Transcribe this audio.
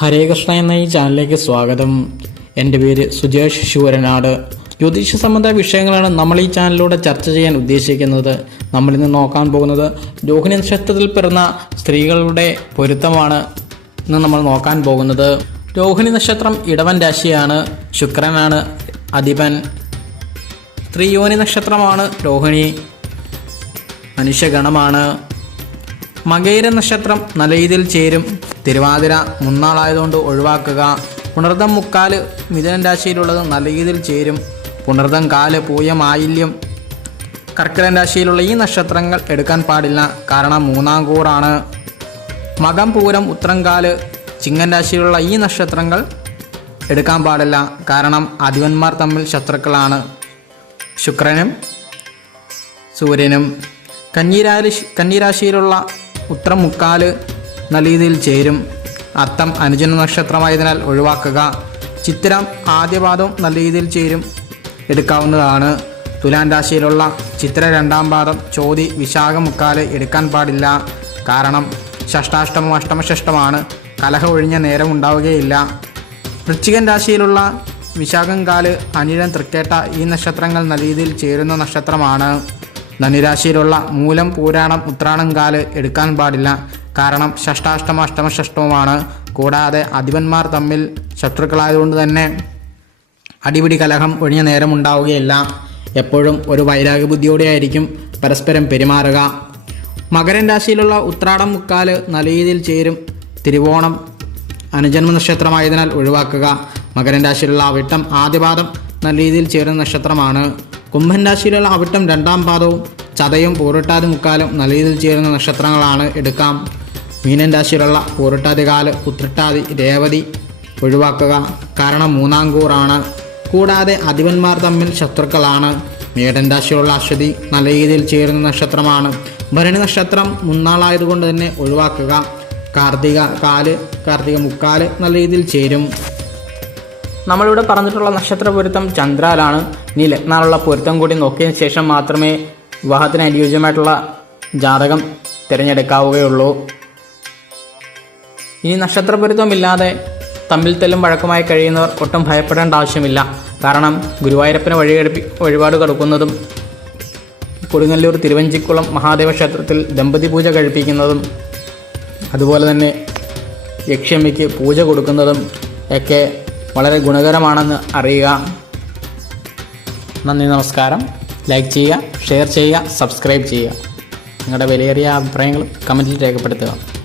ഹരേ കൃഷ്ണ എന്ന ഈ ചാനലിലേക്ക് സ്വാഗതം. എന്റെ പേര് സുജേഷ് ശിവരനാട് ജ്യോതിഷ സംബന്ധ വിഷയങ്ങളാണ് നമ്മൾ ഈ ചാനലിലൂടെ ചർച്ച ചെയ്യാൻ ഉദ്ദേശിക്കുന്നത്. നമ്മളിന്ന് നോക്കാൻ പോകുന്നത് രോഹിണി നക്ഷത്രത്തിൽ പിറന്ന സ്ത്രീകളുടെ പൊരുത്തമാണ് ഇന്ന് നമ്മൾ നോക്കാൻ പോകുന്നത്. രോഹിണി നക്ഷത്രം ഇടവൻ രാശിയാണ്. ശുക്രനാണ് അധിപൻ. സ്ത്രീയോനി നക്ഷത്രമാണ് രോഹിണി. മനുഷ്യഗണമാണ്. മകേര നക്ഷത്രം നല്ല രീതിയിൽ ചേരും. തിരുവാതിര മുന്നാളായതുകൊണ്ട് ഒഴിവാക്കുക. പുണർദം മുക്കാൽ മിഥുനൻ രാശിയിലുള്ളത് നല്ല രീതിയിൽ ചേരും. പുണർദം കാൽ പൂയം ആയില്യം കർക്കിടൻ രാശിയിലുള്ള ഈ നക്ഷത്രങ്ങൾ എടുക്കാൻ പാടില്ല. കാരണം മൂന്നാം കൂറാണ്. മകം പൂരം ഉത്രംകാൽ ചിങ്ങൻ രാശിയിലുള്ള ഈ നക്ഷത്രങ്ങൾ എടുക്കാൻ പാടില്ല. കാരണം അധിപന്മാർ തമ്മിൽ ശത്രുക്കളാണ്. ശുക്രനും സൂര്യനും. കന്നിരാശി കന്നിരാശിയിലുള്ള ഉത്രം മുക്കാൽ നല്ല രീതിയിൽ ചേരും. അത്തം അനുജന നക്ഷത്രമായതിനാൽ ഒഴിവാക്കുക. ചിത്രം ആദ്യപാദവും നല്ല രീതിയിൽ ചേരും. എടുക്കാവുന്നതാണ്. തുലാൻ രാശിയിലുള്ള ചിത്ര രണ്ടാം പാദം ചോതി വിശാഖ എടുക്കാൻ പാടില്ല. കാരണം ഷഷ്ടാഷ്ടമം അഷ്ടമഷഷ്ടമാണ് കലഹ ഒഴിഞ്ഞ നേരം ഉണ്ടാവുകയില്ല. വൃശ്ചികൻ രാശിയിലുള്ള വിശാഖം കാൽ അനിഴൻ തൃക്കേട്ട ഈ നക്ഷത്രങ്ങൾ നല്ല രീതിയിൽ ചേരുന്ന നക്ഷത്രമാണ്. ധനുരാശിയിലുള്ള മൂലം പൂരാണം ഉത്രാണം കാൽ എടുക്കാൻ പാടില്ല. കാരണം ഷഷ്ടാഷ്ടമ അഷ്ടമഷഷ്ടവുമാണ് കൂടാതെ അധിപന്മാർ തമ്മിൽ ശത്രുക്കളായതുകൊണ്ട് തന്നെ അടിപിടി കലഹം ഒഴിഞ്ഞ നേരം ഉണ്ടാവുകയില്ല എപ്പോഴും ഒരു വൈരാഗ്യ ബുദ്ധിയോടെയായിരിക്കും പരസ്പരം പെരുമാറുക. മകരൻ രാശിയിലുള്ള ഉത്രാടം മുക്കാൽ നല്ല രീതിയിൽ ചേരും തിരുവോണം അനുജന്മ നക്ഷത്രമായതിനാൽ ഒഴിവാക്കുക. മകരൻ രാശിയിലുള്ള അവിട്ടം ആദ്യപാദം നല്ല രീതിയിൽ ചേരുന്ന നക്ഷത്രമാണ്. കുംഭൻ രാശിയിലുള്ള അവിട്ടം രണ്ടാം പാദവും ചതയും പൂറിട്ടാതി മുക്കാലും നല്ല രീതിയിൽ ചേരുന്ന നക്ഷത്രങ്ങളാണ് എടുക്കാം. മീനൻ രാശിയിലുള്ള പൂറിട്ടാതി കാൽ ഉത്രട്ടാതി രേവതി ഒഴിവാക്കുക. കാരണം മൂന്നാം കൂറാണ്. കൂടാതെ അധിപന്മാർ തമ്മിൽ ശത്രുക്കളാണ്. മേടൻ രാശിയുള്ള അശ്വതി നല്ല രീതിയിൽ ചേരുന്ന നക്ഷത്രമാണ്. ഭരണി നക്ഷത്രം മുന്നാളായതുകൊണ്ട് തന്നെ ഒഴിവാക്കുക. കാർത്തിക കാൽ കാർത്തിക മുക്കാൽ നല്ല രീതിയിൽ ചേരും. നമ്മളിവിടെ പറഞ്ഞിട്ടുള്ള നക്ഷത്ര പൊരുത്തം ചന്ദ്രാലാണ്. ഇനി ലഗ്നാലുള്ള പൊരുത്തം കൂടി നോക്കിയതിന് ശേഷം മാത്രമേ വിവാഹത്തിന് അനുയോജ്യമായിട്ടുള്ള ജാതകം തിരഞ്ഞെടുക്കാവുകയുള്ളൂ. ഇനി നക്ഷത്രപൊരുത്തമില്ലാതെ തമ്മിൽ തെല്ലും വഴക്കമായി കഴിയുന്നവർ ഒട്ടും ഭയപ്പെടേണ്ട ആവശ്യമില്ല. കാരണം ഗുരുവായൂരപ്പന് വഴികെടുപ്പി വഴിപാട് കൊടുക്കുന്നതും കൊടുങ്ങല്ലൂർ തിരുവഞ്ചിക്കുളം മഹാദേവ ക്ഷേത്രത്തിൽ ദമ്പതി പൂജ കഴിപ്പിക്കുന്നതും അതുപോലെ തന്നെ യക്ഷ്യമ്മയ്ക്ക് പൂജ കൊടുക്കുന്നതും ഒക്കെ വളരെ ഗുണകരമാണെന്ന് അറിയുക. നന്ദി നമസ്കാരം. ലൈക്ക് ചെയ്യുക ഷെയർ ചെയ്യുക സബ്സ്ക്രൈബ് ചെയ്യുക. നിങ്ങളുടെ വിലയേറിയ അഭിപ്രായങ്ങൾ കമന്റിൽ രേഖപ്പെടുത്തുക.